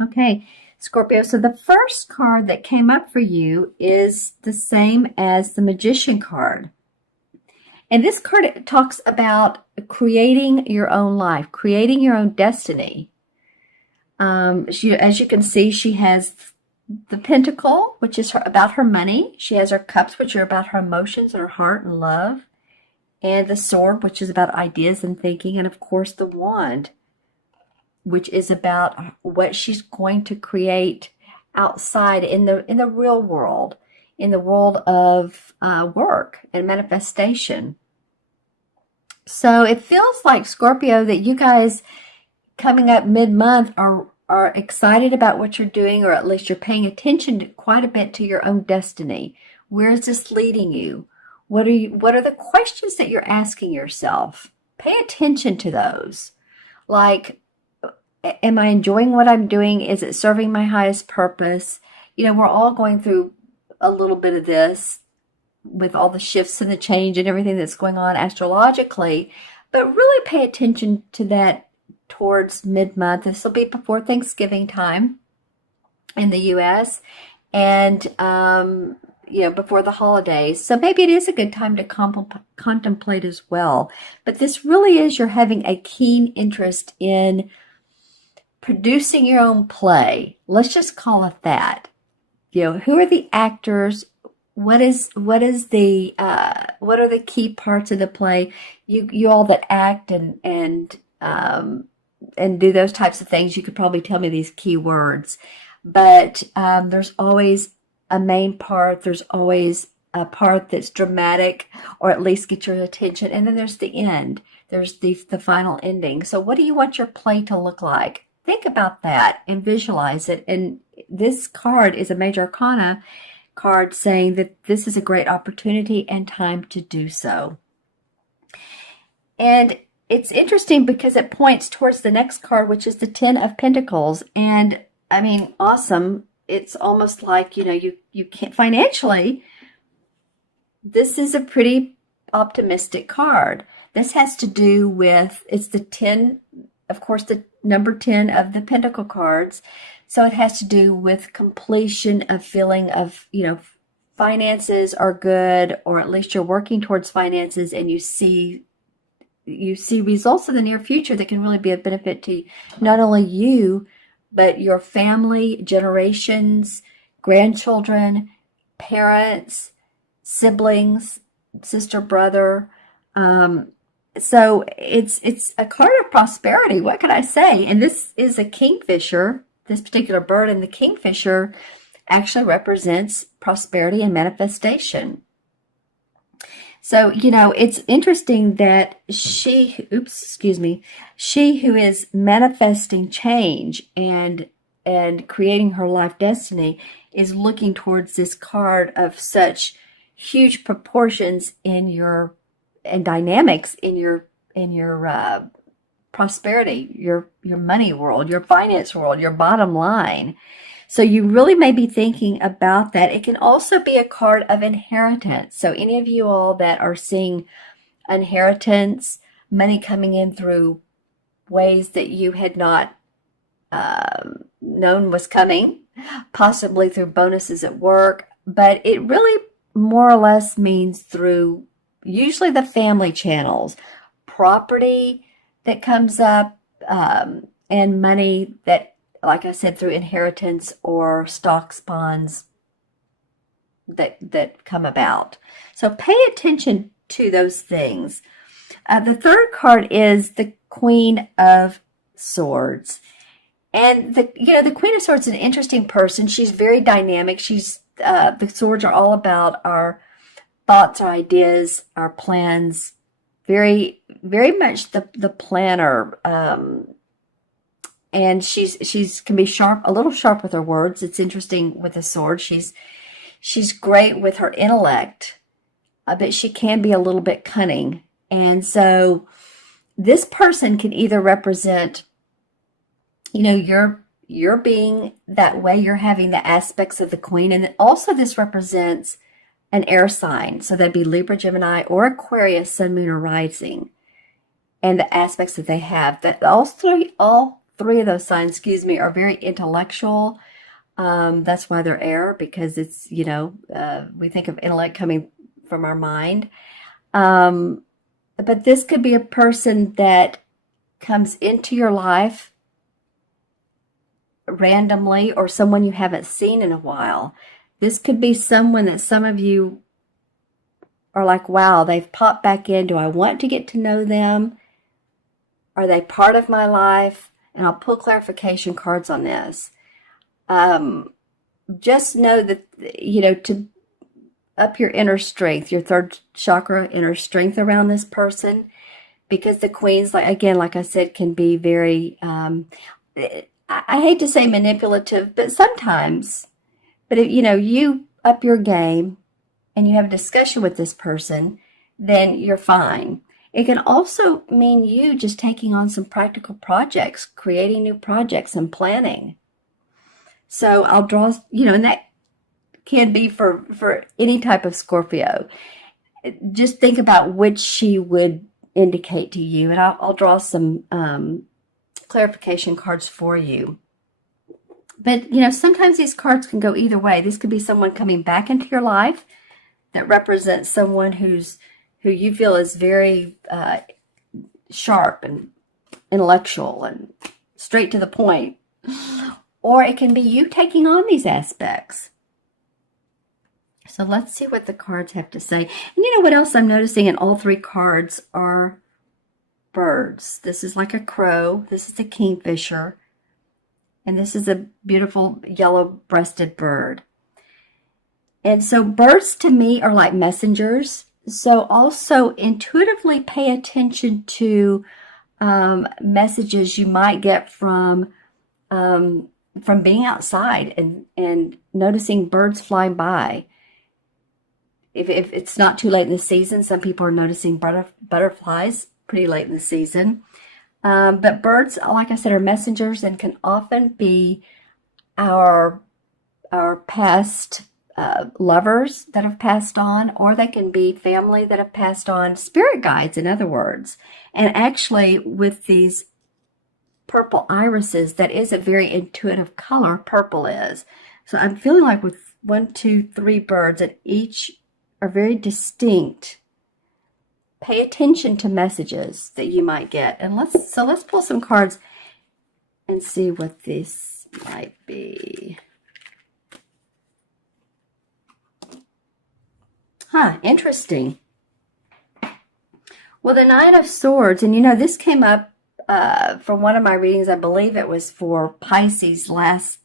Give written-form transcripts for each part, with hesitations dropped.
Okay, Scorpio. So the first card that came up for you is the same as the Magician card. And this card talks about creating your own life, creating your own destiny. As you can see, she has the Pentacle, which is about her money. She has her Cups, which are about her emotions and her heart and love. And the Sword, which is about ideas and thinking. And of course, the Wand, which is about what she's going to create outside in the real world, in the world of work and manifestation. So it feels like, Scorpio, that you guys coming up mid-month are excited about what you're doing, or at least you're paying attention quite a bit to your own destiny. Where is this leading you? What are the questions that you're asking yourself? Pay attention to those. Like, am I enjoying what I'm doing? Is it serving my highest purpose? We're all going through a little bit of this with all the shifts and the change and everything that's going on astrologically, but really pay attention to that towards mid-month. This will be before Thanksgiving time in the U.S. and, before the holidays. So maybe it is a good time to contemplate as well. But this really is, you're having a keen interest in producing your own play. Let's just call it that. Who are the actors? What are the key parts of the play? You all that act and do those types of things, you could probably tell me these key words. But there's always a main part. There's always a part that's dramatic, or at least get your attention. And then there's the end. There's the final ending. So what do you want your play to look like? Think about that and visualize it. And this card is a Major Arcana card saying that this is a great opportunity and time to do so. And it's interesting because it points towards the next card, which is the Ten of Pentacles. And I mean, awesome. It's almost like, you can't financially, this is a pretty optimistic card. This has to do with, it's the 10, of course, the number 10 of the Pentacle cards. So it has to do with completion, of feeling of, finances are good, or at least you're working towards finances, and you see results in the near future that can really be a benefit to not only you, but your family, generations, grandchildren, parents, siblings, sister, brother. So it's a card of prosperity. What can I say? And this is a kingfisher, this particular bird, and the kingfisher actually represents prosperity and manifestation. So, it's interesting that she who is manifesting change and creating her life destiny is looking towards this card of such huge proportions and dynamics in your prosperity, your money world, your finance world, your bottom line. So you really may be thinking about that. It can also be a card of inheritance. So any of you all that are seeing inheritance, money coming in through ways that you had not known was coming, possibly through bonuses at work, but it really more or less means through usually the family channels, property that comes up, and money that, like I said, through inheritance or stocks, bonds that come about. So pay attention to those things. The third card is the Queen of Swords. And the Queen of Swords is an interesting person. She's very dynamic. The swords are all about our thoughts, our ideas, our plans. Very, very much the planner. And she's can be sharp, a little sharp with her words. It's interesting with the sword. She's great with her intellect, but she can be a little bit cunning. And so this person can either represent, you're being that way, you're having the aspects of the queen, and also this represents an air sign. So that'd be Libra, Gemini, or Aquarius, sun, moon, or rising, and the aspects that they have. That all three of those signs, excuse me, are very intellectual. That's why they're air, because it's, we think of intellect coming from our mind. But this could be a person that comes into your life randomly, or someone you haven't seen in a while. This could be someone that some of you are like, wow, they've popped back in. Do I want to get to know them? Are they part of my life? And I'll pull clarification cards on this. Just know that, to up your inner strength, your third chakra, inner strength around this person, because the queens, like I said, can be very, I hate to say manipulative, but sometimes. But if you up your game and you have a discussion with this person, then you're fine. It can also mean you just taking on some practical projects, creating new projects and planning. So I'll draw, and that can be for any type of Scorpio. Just think about which she would indicate to you, and I'll draw some clarification cards for you. But, sometimes these cards can go either way. This could be someone coming back into your life that represents someone who you feel is very sharp and intellectual and straight to the point. Or it can be you taking on these aspects. So let's see what the cards have to say. And what else I'm noticing in all three cards are birds. This is like a crow. This is a kingfisher. And this is a beautiful yellow-breasted bird. And so birds to me are like messengers. So also intuitively pay attention to messages you might get from being outside and noticing birds flying by. If it's not too late in the season, some people are noticing butterflies pretty late in the season. But birds, like I said, are messengers and can often be our past lovers that have passed on, or they can be family that have passed on, spirit guides, in other words. And actually, with these purple irises, that is a very intuitive color, purple is. So I'm feeling like with 1, 2, 3 birds, that each are very distinct. Pay attention to messages that you might get. And let's pull some cards and see what this might be. Interesting. Well, the Nine of Swords, and this came up from one of my readings. I believe it was for Pisces last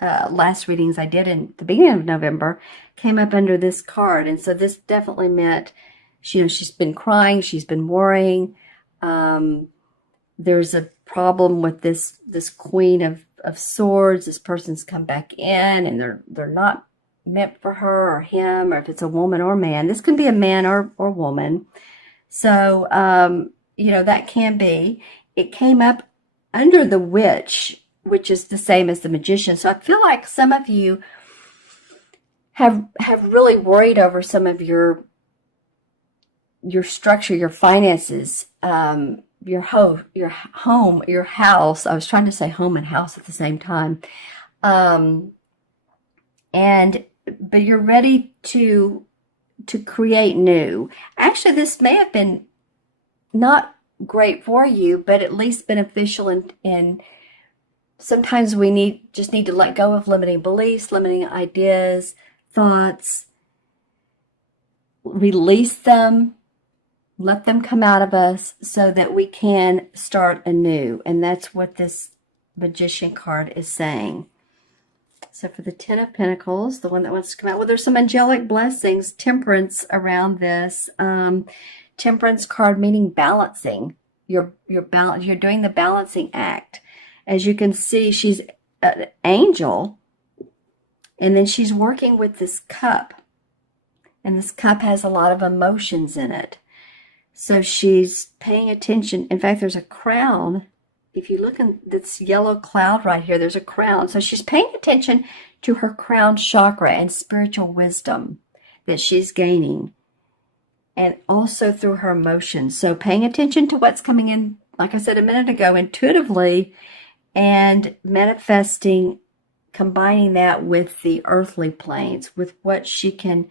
readings I did in the beginning of November, came up under this card. And so this definitely meant, she's been crying, she's been worrying. There's a problem with this Queen of Swords. This person's come back in and they're not meant for her or him, or if it's a woman or man. This can be a man or woman. So, that can be. It came up under the Witch, which is the same as the Magician. So I feel like some of you have really worried over some of your structure, your finances, your home, your house. I was trying to say home and house at the same time. But you're ready to create new. Actually, this may have been not great for you, but at least beneficial in sometimes we just need to let go of limiting beliefs, limiting ideas, thoughts, release them, let them come out of us so that we can start anew. And that's what this Magician card is saying. So for the Ten of Pentacles, the one that wants to come out, well, there's some angelic blessings, temperance around this. Temperance card meaning balancing. You're doing the balancing act. As you can see, she's an angel, and then she's working with this cup. And this cup has a lot of emotions in it. So she's paying attention. In fact, there's a crown. If you look in this yellow cloud right here, there's a crown. So she's paying attention to her crown chakra and spiritual wisdom that she's gaining. And also through her emotions. So paying attention to what's coming in, like I said a minute ago, intuitively, and manifesting, combining that with the earthly planes, with what she can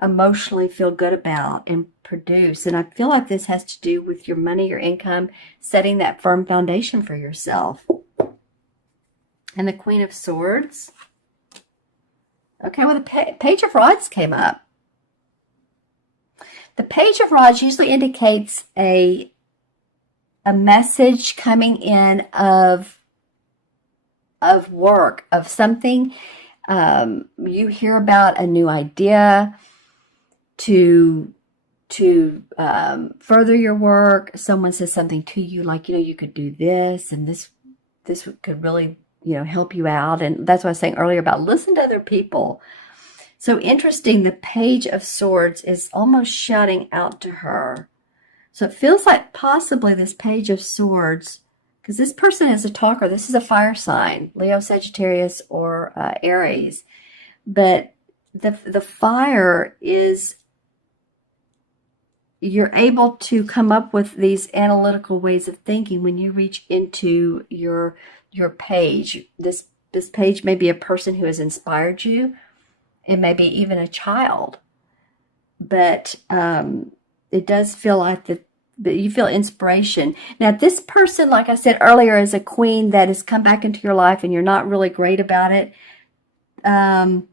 emotionally feel good about and produce. And I feel like this has to do with your money, your income, setting that firm foundation for yourself. And the Queen of Swords. Okay, well, the Page of Rods came up. The Page of Rods usually indicates a message coming in of work, of something. You hear about a new idea to further your work. Someone says something to you like, you could do this, and this could really, help you out. And that's what I was saying earlier about listen to other people. So interesting, the Page of Swords is almost shouting out to her. So it feels like possibly this Page of Swords, because this person is a talker. This is a fire sign, Leo, Sagittarius, or Aries. But the fire is, you're able to come up with these analytical ways of thinking when you reach into your page. This page may be a person who has inspired you. It may be even a child. But it does feel like that you feel inspiration. Now, this person, like I said earlier, is a queen that has come back into your life and you're not really great about it. Feeling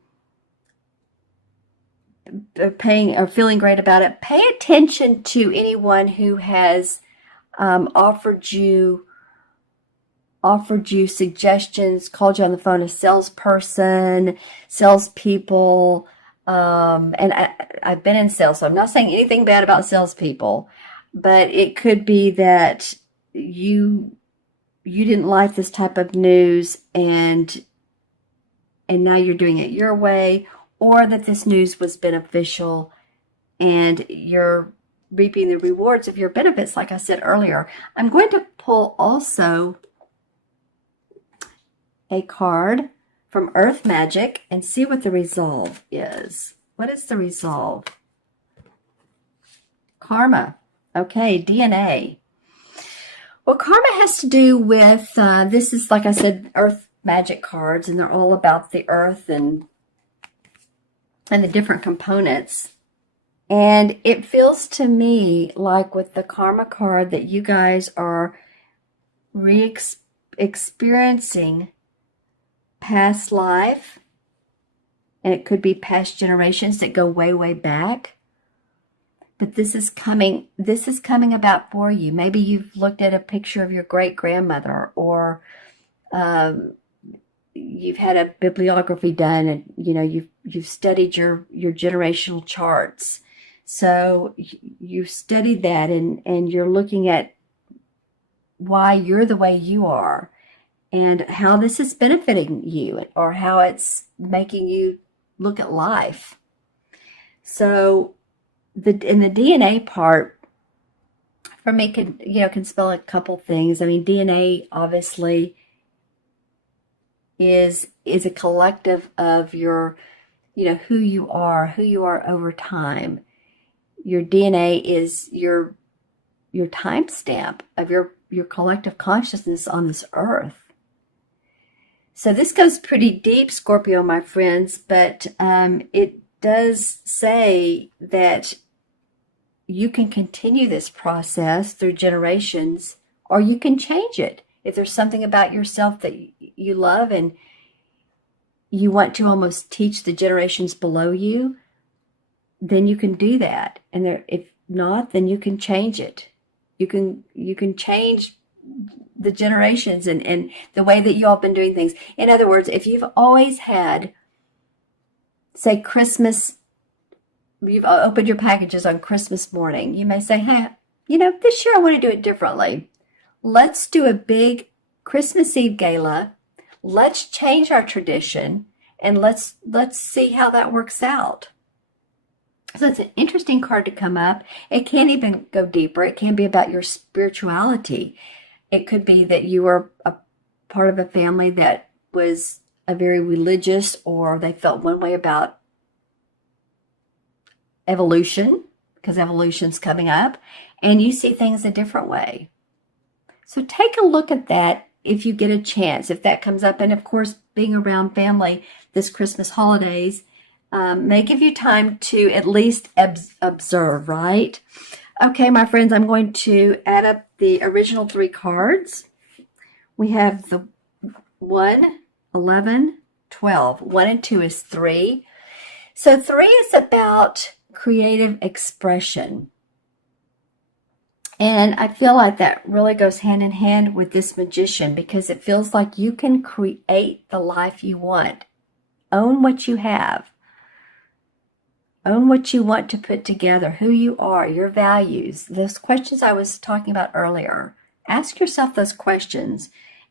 great about it. Pay attention to anyone who has offered you suggestions, called you on the phone, a salesperson, salespeople. And I've been in sales, so I'm not saying anything bad about salespeople, but it could be that you didn't like this type of news, and now you're doing it your way, or that this news was beneficial and you're reaping the rewards of your benefits, like I said earlier. I'm going to pull also a card from Earth Magic and see what the resolve is. What is the resolve? Karma. Okay, DNA. Well, karma has to do with, this is, like I said, Earth Magic cards, and they're all about the earth and the different components. And it feels to me like with the karma card that you guys are experiencing past life, and it could be past generations that go way, way back. But this is coming about for you. Maybe you've looked at a picture of your great-grandmother, or you've had a bibliography done, and you've studied your generational charts. So you've studied that, and you're looking at why you're the way you are, and how this is benefiting you, or how it's making you look at life. So in the DNA part, for me, can spell a couple things. I mean, DNA obviously is a collective of your, who you are over time. Your DNA is your timestamp of your collective consciousness on this earth. So this goes pretty deep, Scorpio, my friends, but it does say that you can continue this process through generations, or you can change it. If there's something about yourself that you love and you want to almost teach the generations below you, then you can do that. And if not, then you can change it. You can change the generations and the way that you all have been doing things. In other words, if you've always had, say, Christmas, you've opened your packages on Christmas morning, you may say, hey, this year I want to do it differently. Let's do a big Christmas Eve gala. Let's change our tradition, and let's see how that works out. So it's an interesting card to come up. It can even go deeper. It can be about your spirituality. It could be that you were a part of a family that was a very religious, or they felt one way about evolution, because evolution's coming up, and you see things a different way. So take a look at that if you get a chance, if that comes up. And of course, being around family this Christmas holidays may give you time to at least observe, right? Okay, my friends, I'm going to add up the original 3 cards. We have the 1, 11, 12. 1 and 2 is 3. So 3 is about creative expression. And I feel like that really goes hand in hand with this Magician, because it feels like you can create the life you want. Own what you have. Own what you want to put together, who you are, your values, those questions I was talking about earlier. Ask yourself those questions,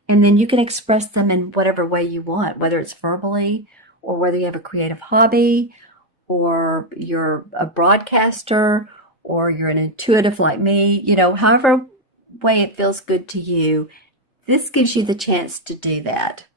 and then you can express them in whatever way you want, whether it's verbally or whether you have a creative hobby or you're a broadcaster or you're an intuitive like me, however way it feels good to you. This gives you the chance to do that.